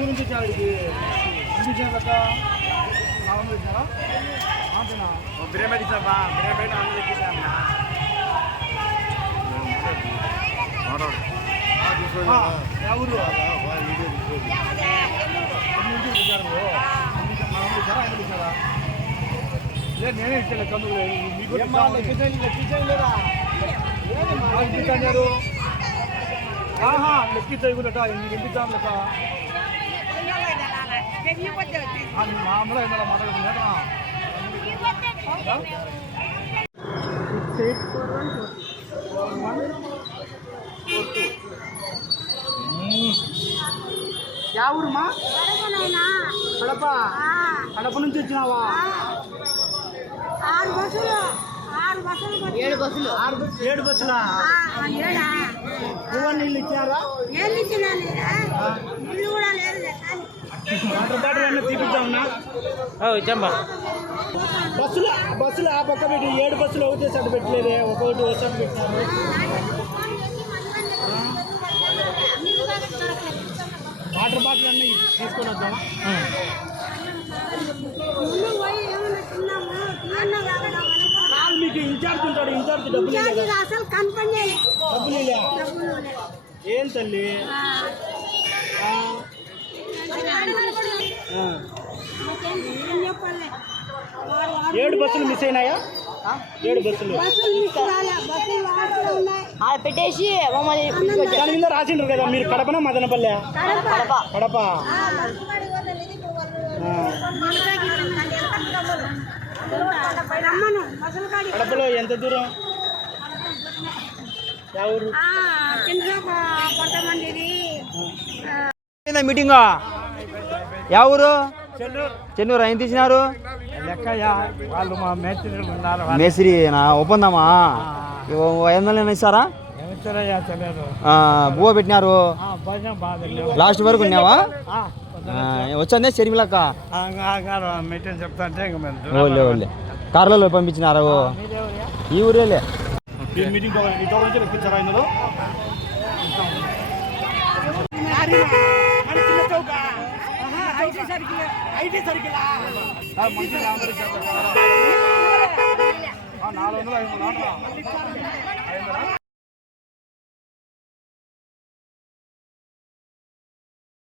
నుంచి ఇచ్చారు బిర్యానీ ఇచ్చాబా బిర్యానీ ఆమె ఎక్కించామా ఊరు లేదు నేనే ఇచ్చాను కందుకు లెక్కించారు లెక్కించాయి కూడా ఎంపిద్దాం లెక్క మామూలుగా మాట్లాడుతున్నా యా ఊరుమా కడప కడప నుంచి వచ్చినావా 6 బస్సులు 7 బస్సులు 7 బస్సులా నీళ్ళు ఇచ్చారా వాటర్ బాటిల్ అన్నీ తీపిద్దామన్నా ఇచ్చామ్మా బస్సులు ఆ పక్క పెట్టి 7 బస్సులు ఒకటే సైడ్ పెట్టలేదే ఒక్కొక్కటి ఒకసారి పెట్టినారు వాటర్ బాటిల్ అన్నీ తీసుకొని వద్దామా మీకు ఇన్ఛార్జ్ ఉంటాడు ఇన్ఛార్జ్ డబ్బులు ఏం తల్లి 7 బస్సులు మిస్ అయినాయా 7 బస్సులు పెట్టేసి దాని మీద రాసిండ్రు కదా మీరు కడపనా మదనపల్లె కడప కడపలో ఎంత దూరం మీటింగ్ యా ఊరు చెన్నూరు ఆయన తీసినారు వాళ్ళు మా మేస్త్రి ఉన్నారు మేస్త్రి ఒప్పందమా 500 ఇస్తారా బువ్వ పెట్టినారు లాస్ట్ వరకు ఉన్నావా వచ్చానే షర్మిలక్క మీటింగ్ చెప్తాంటే ఓలే కార్లలో పంపించినారు ఈ ఊరేలే మీటింగ్ లెక్కించారా ఇందులో ఐటీ సర్కిల్ 400 500